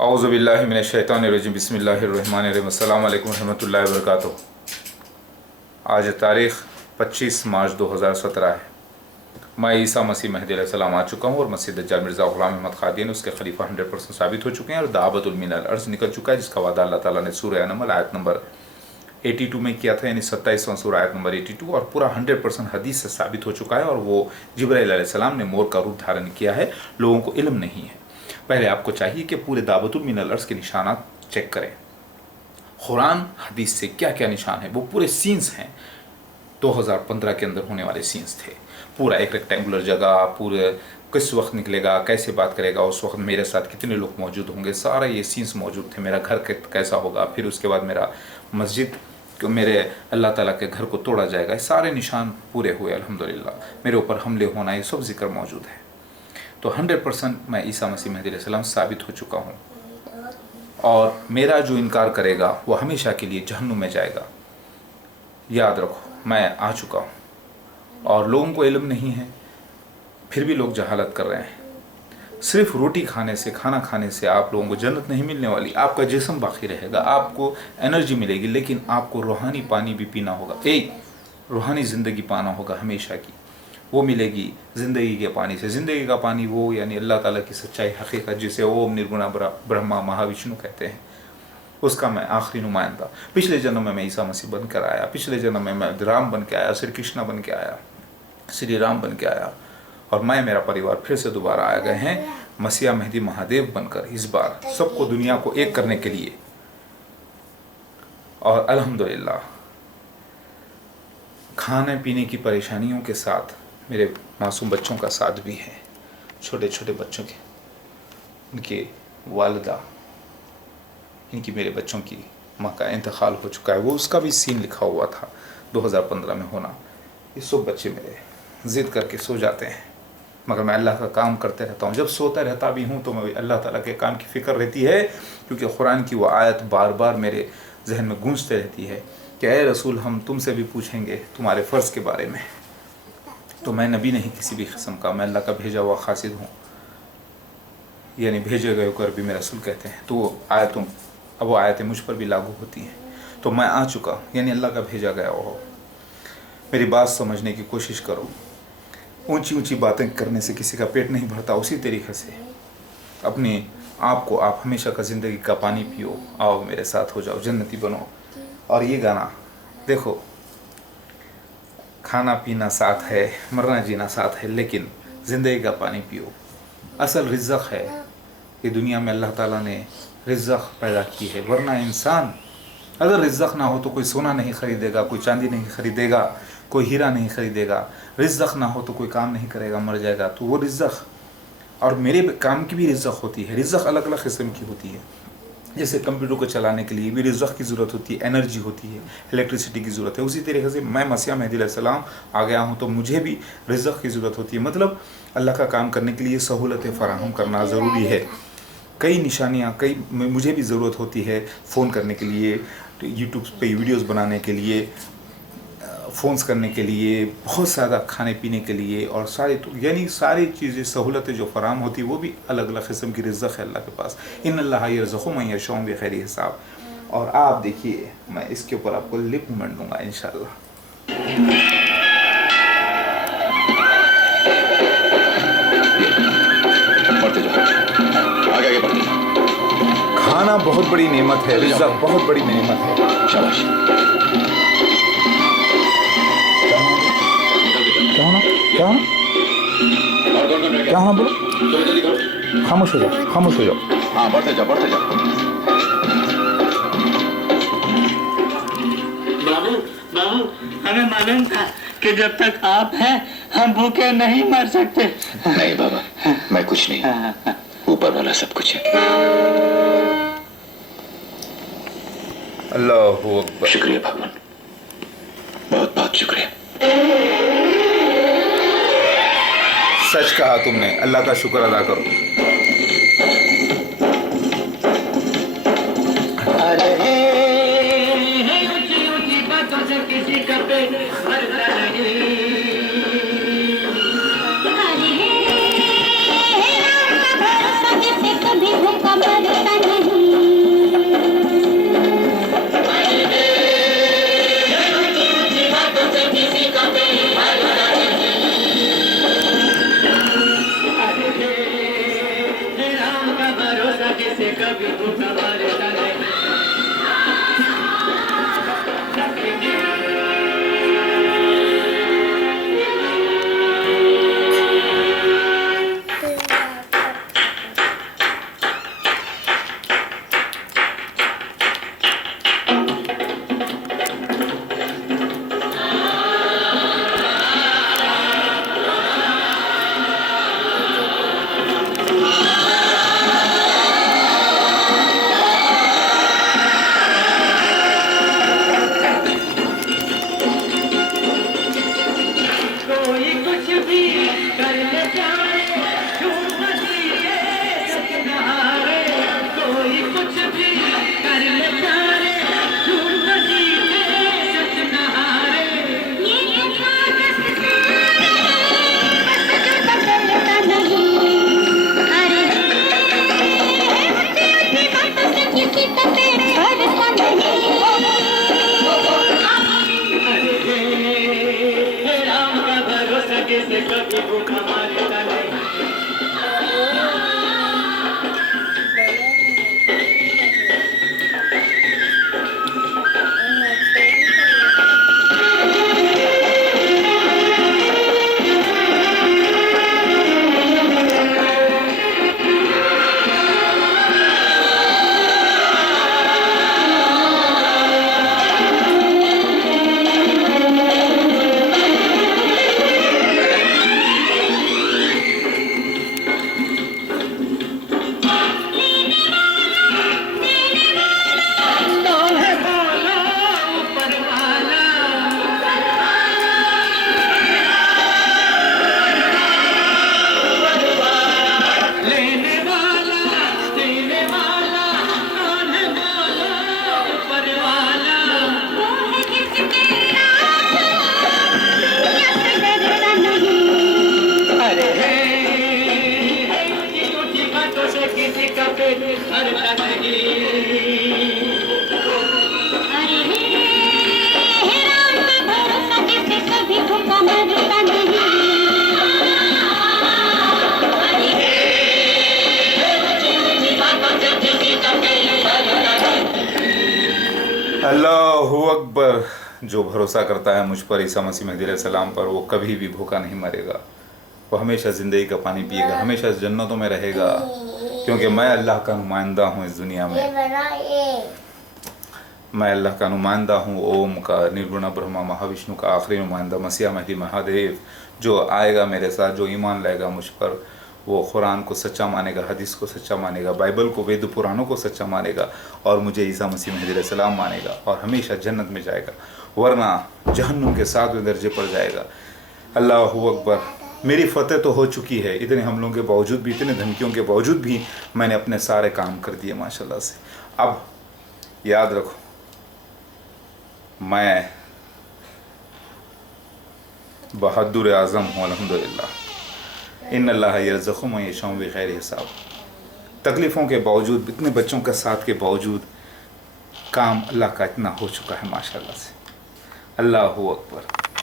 औज़ुबिल्लाहि मिनश्शैतानिर्रजीम बिस्मिल्लाहिर्रहमानिर्रहीम अस्सलामु अलैकुम रहमतुल्लाहि व बरकातुहू। आज तारीख़ 25 मार्च 2017 है। मैं ईसा मसीह महदी अलैहिस्सलाम आ चुका हूँ और मसीह दज्जाल मिर्ज़ा ग़ुलाम अहमद क़ादियानी उसके खलीफा 100% साबित हो चुके हैं और दावतुल मिनल अर्ज़ निकल चुका है, जिसका वादा अल्लाह ताला ने सूरह अनमल आयत नंबर 82 में किया था, यानी 27वां सूरा आयत नंबर 82, और पूरा 100% हदीस से साबित हो चुका है। और वो जिब्राइल अलैहिस्सलाम ने मोर का रूप धारण किया है। लोगों को इल्म नहीं है। पहले आपको चाहिए कि पूरे दावतुल मिनल अर्ज़ के निशानात चेक करें, कुरान हदीस से क्या क्या निशान है। वो पूरे सीन्स हैं, 2015 के अंदर होने वाले सीन्स थे। पूरा एक रेक्टेंगुलर जगह, पूरे किस वक्त निकलेगा, कैसे बात करेगा, उस वक्त मेरे साथ कितने लोग मौजूद होंगे, सारा ये सीन्स मौजूद थे। मेरा घर कैसा होगा, फिर उसके बाद मेरा मस्जिद, मेरे अल्लाह ताला के घर को तोड़ा जाएगा, ये सारे निशान पूरे हुए अल्हम्दुलिल्लाह। मेरे ऊपर हमले होना, ये सब जिक्र मौजूद है। तो 100% मैं ईसा मसीह महदी अलैहिस्सलाम साबित हो चुका हूँ, और मेरा जो इनकार करेगा वो हमेशा के लिए जहन्नुम में जाएगा। याद रखो, मैं आ चुका हूँ और लोगों को इल्म नहीं है, फिर भी लोग जहालत कर रहे हैं। सिर्फ रोटी खाने से, खाना खाने से आप लोगों को जन्नत नहीं मिलने वाली। आपका जिस्म बाकी रहेगा, आपको एनर्जी मिलेगी, लेकिन आपको रूहानी पानी भी पीना होगा। रूहानी ज़िंदगी पाना होगा हमेशा की, वो मिलेगी ज़िंदगी के पानी से। ज़िंदगी का पानी वो यानी अल्लाह ताला की सच्चाई, हकीकत, जिसे ओम निर्गुणा ब्रह्मा महाविष्णु कहते हैं, उसका मैं आखिरी नुमाइंदा। पिछले जन्म में मैं ईसा मसीह बन कर आया, पिछले जन्म में मैं राम बन के आया, श्री कृष्णा बन के आया, श्री राम बन के आया, और मैं, मेरा परिवार फिर से दोबारा आ गए हैं मसीहा महदी महादेव बनकर, इस बार सबको, दुनिया को एक करने के लिए। और अल्हम्दुलिल्लाह खाने पीने की परेशानियों के साथ मेरे मासूम बच्चों का साथ भी है, छोटे छोटे बच्चों के, उनके वालिदा, इनकी, मेरे बच्चों की माँ का इंतकाल हो चुका है। वो उसका भी सीन लिखा हुआ था 2015 में होना। ये सब बच्चे मेरे ज़िद करके सो जाते हैं, मगर मैं अल्लाह का काम करते रहता हूँ। जब सोता रहता भी हूँ तो मैं अल्लाह ताला के काम की फ़िक्र रहती है, क्योंकि कुरान की वो आयत बार बार मेरे जहन में गूंजते रहती है कि ऐ रसूल, हम तुमसे भी पूछेंगे तुम्हारे फ़र्ज़ के बारे में। तो मैं नबी नहीं किसी भी किस्म का, मैं अल्लाह का भेजा हुआ खासिद हूँ, यानी भेजे गए होकर भी मेरा रसूल कहते हैं। तो वो आयतें मुझ पर भी लागू होती हैं। तो मैं आ चुका, यानी अल्लाह का भेजा गया हो। मेरी बात समझने की कोशिश करो। ऊंची ऊंची बातें करने से किसी का पेट नहीं भरता, उसी तरीके से अपने आप को आप हमेशा का ज़िंदगी का पानी पियो। आओ मेरे साथ हो जाओ, जन्नती बनो। और ये गाना देखो, खाना पीना साथ है, मरना जीना साथ है, लेकिन ज़िंदगी का पानी पियो। असल रिज़्क़ है ये दुनिया में, अल्लाह ताला ने रिज़्क़ पैदा की है। वरना इंसान, अगर रिज़्क़ ना हो तो कोई सोना नहीं ख़रीदेगा, कोई चांदी नहीं ख़रीदेगा, कोई हीरा नहीं ख़रीदेगा। रिज़्क़ ना हो तो कोई काम नहीं करेगा, मर जाएगा। तो वो रिज़्क़, और मेरे काम की भी रिज़्क़ होती है। रिज़्क़ अलग अलग किस्म की होती है। जैसे कंप्यूटर को चलाने के लिए भी रिज़्क़ की ज़रूरत होती है, एनर्जी होती है, इलेक्ट्रिसिटी की ज़रूरत है। उसी तरीके से मैं मसीहा महदी अलैहिस्सलाम आ गया हूँ तो मुझे भी रिज़्क़ की ज़रूरत होती है। मतलब अल्लाह का काम करने के लिए सहूलतें फ़राहम करना ज़रूरी है। कई निशानियाँ, मुझे भी ज़रूरत होती है फ़ोन करने के लिए, यूट्यूब पे वीडियोस बनाने के लिए, फ़ोन्स करने के लिए, बहुत ज़्यादा खाने पीने के लिए, और यानी सारी चीज़ें, सहूलतें जो फराम होती है, वो भी अलग अलग किस्म की रिज़्क़ है अल्लाह के पास। इन्नल्लाह यर्ज़ुक़ु मन यशाअ बिग़ैरि हिसाब। और आप देखिए, मैं इसके ऊपर आपको लिप मूवमेंट दूँगा इंशाअल्लाह। खाना बहुत बड़ी नेमत है, रिज़्क़ बहुत बड़ी नेमत है। शाबाश। क्या होना बोलो, खामोश हो जाओ, खामोश हो जाओ। हाँ, बढ़ते जाओ, बढ़ते जाओ। बाबू, हमें मालूम था कि जब तक आप हैं हम भूखे नहीं मर सकते। नहीं बाबा, मैं कुछ नहीं, ऊपर वाला सब कुछ है। अल्लाहु अकबर। शुक्रिया भगवान, बहुत बहुत शुक्रिया। सच कहा तुमने, अल्लाह का शुक्र अदा करो। किसी का पेट भरता नहीं। से कभी भूखा मरता नहीं। कोई कुछ भी कर ले जाए, झूठ नसीबे सच न हारे। कोई कुछ भी कर ले जाए, झूठ नसीबे सच न हारे। ये ताकत बदलता नहीं। अरे ऊंची बातों से किसी का तेरे भरोसा नहीं। अरे राम का भरोसा किसे कभी भूखा मरता नहीं। किसी का पेट भरता नहीं। राम का भरोसा किसे कभी भूखा मरता नहीं। अल्लाहु अकबर। जो भरोसा करता है मुझ पर, ईसा मसीह महदी अलैहिस्सलाम पर, वो कभी भी भूखा नहीं मरेगा। वो हमेशा ज़िंदगी का पानी पिएगा, हमेशा इस जन्नतों में रहेगा, क्योंकि मैं अल्लाह का नुमाइंदा हूँ इस दुनिया में। मैं अल्लाह का नुमाइंदा हूँ, ओम का, निर्गुण ब्रह्मा महाविष्णु का आखिरी नुमाइंदा मसीह महदी महादेव। जो आएगा मेरे साथ, जो ईमान लाएगा मुझ पर, वो कुरान को सच्चा मानेगा, हदीस को सच्चा मानेगा, बाइबल को, वेद पुराणों को सच्चा मानेगा, और मुझे ईसा मसीह महदी अलैहिस्सलाम मानेगा, और हमेशा जन्नत में जाएगा, वरना जहन्नुम के 7वें दर्जे पर जाएगा। अल्लाहु अकबर। मेरी फतेह तो हो चुकी है, इतने हमलों के बावजूद भी, इतने धमकियों के बावजूद भी मैंने अपने सारे काम कर दिए माशाल्लाह से। अब याद रखो, मैं बहादुर आज़म हूँ अल्हम्दुलिल्लाह। इन्नल्लाह यरज़ुक़ु मन यशाअ बिग़ैरि हिसाब। तकलीफ़ों के बावजूद, इतने बच्चों का साथ के बावजूद काम अल्लाह का इतना हो चुका है माशाल्लाह से। अल्लाहु अकबर।